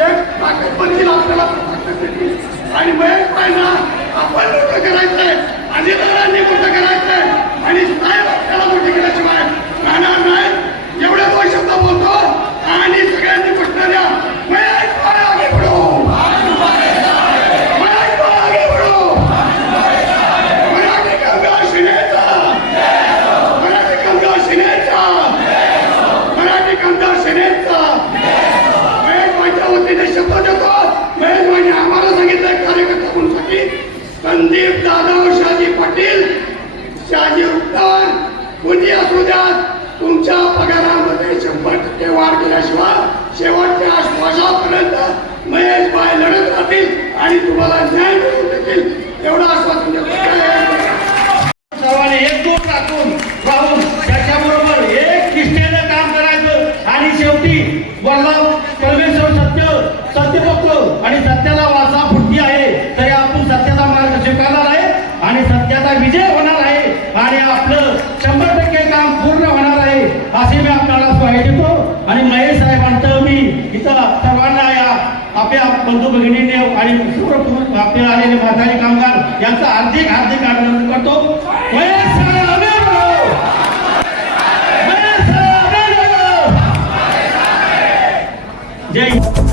एक ताकद बनतील आपल्याला आणि महेश पाहिजे आपण मोठं करायचंय. संदीप जाधव शाजी पाटील शाजी उत्तर कोणी असू द्या तुमच्या पगारामध्ये शंभर टक्के वाढ केल्याशिवाय शेवटच्या आश्वासापर्यंत महेश बाय लढत राहतील आणि तुम्हाला न्याय मिळून देतील. एवढा आश्वासन सर्वांनी एकजूट राखून राहून त्याच्याबरोबर एक निष्ठेनं काम करायचं. आणि शेवटी वल्लभ असे मी आपल्याला स्वाही देतो. आणि महेश साहेबांचं मी इथं सर्वांना या आपल्या बंधू भगिनीने आणि सर्व आलेले म्हातारी कामगार यांचं हार्दिक हार्दिक अभिनंदन करतो. महेश साहेब जय